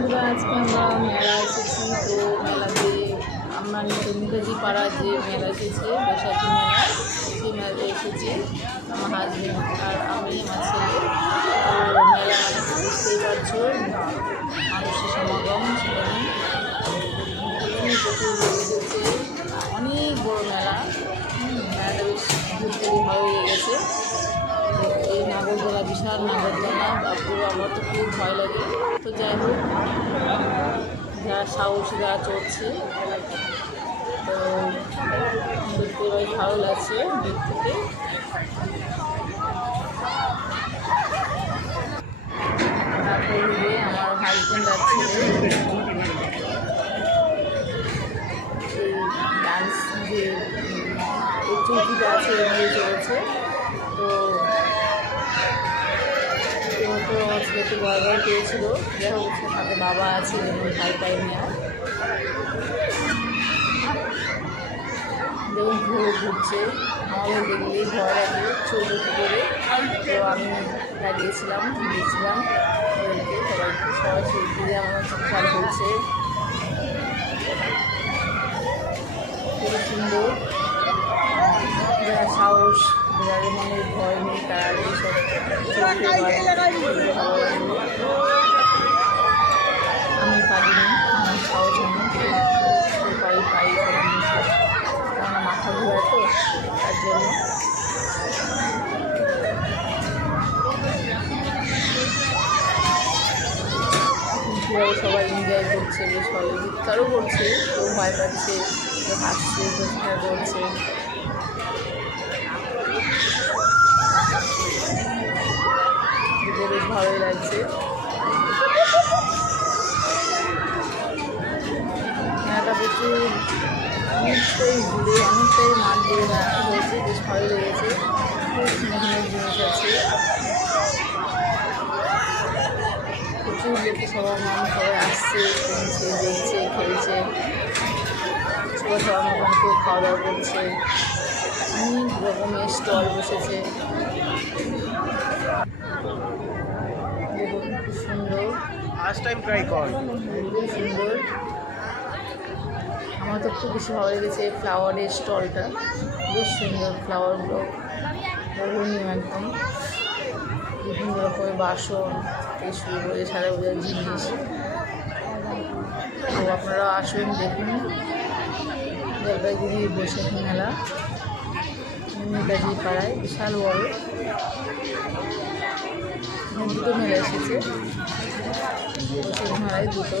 বন্ধুরা আজকে আমরা মেলা এসেছি তো মেলাতে আমরা নেতাজি পাড়া যে মেলা এসেছে, বৈশাখী মেলা, সেই মেলাতে এসেছি আমার হাজবেন্ড আর আমি, আমার ছেলে। তো মেলা বুঝতেই পারছ, মানুষের সমাগম সেখানে। প্রচুর এসেছে। অনেক বড় মেলা। মেলাটা বেশ ঘুরতে ভালো লেগেছে। নাগরদোলা বিশাল নাগরদোলা, পুরো আমার তো খুব ভয় লাগে। তো যাই হোক যারা সাহসীরা চড়ছে। তো দেখতে বেশ ভালো লাগছে দিক থেকে। তারপরে আমার হাজব্যান্ড এই ডান্স যে চৌকিটা আছে এর চলেছে। তো কেউ আজকে একটু ভয় পেয়েছিল। যাই হোক সাথে বাবা আছে যেমন ভাই পাইনি আর দেখুন, ঘুরে ঘুরছে। আমাদের দেখলেই ভয় লাগে, চোখ করে তো আমি দাঁড়িয়েছিলাম দিয়েছিলাম ওদেরকে। সবাইকে সবাই ছবি আমার খেয়াল করছে। খুবই সুন্দর। যারা সাহস, যাদের মনে ভয় নেই, তারা আমি পারিনি আমার মাথা ঘোরা তার জন্য সবাই এনজয় করছে বেশ ভালো চিৎকারও করছে কেউ ভয় পাচ্ছে কেউ হাসছে চেষ্টা করছে দেখে বেশ ভালোই লাগছে মেলাটা অনেকটাই ঘুরে অনেকটাই মাঠ জুড়ে বেড়ানো হয়েছে বেশ ভালো লেগেছে খুব সুন্দর জিনিস আছে প্রচুর লোক সবার মানুষ সবাই আসছে কিনছে দেখছে খেলছে সবাই সবার মতন কেউ খাওয়া দাওয়া করছে অনেক রকমের স্টল বসেছে দেখুন খুব সুন্দর ফার্স্ট টাইম ট্রাই কর খুব সুন্দর আমার তো খুব বেশি ভালো লেগেছে এই ফ্লাওয়ারের স্টলটা। বেশ সুন্দর ফ্লাওয়ারগুলো রোহনীয় একদম। বিভিন্ন রকমের বাসন থেকে শুরু করে সারা বোঝার জিনিস। তো আপনারা আসুন দেখুন। জলপাইগুড়ি বৈশাখী মেলা। নেতাজি পাড়ায়, বিশাল বড়। দুটো মেলা এসেছে। বৈশাখী মেলায় দুটো।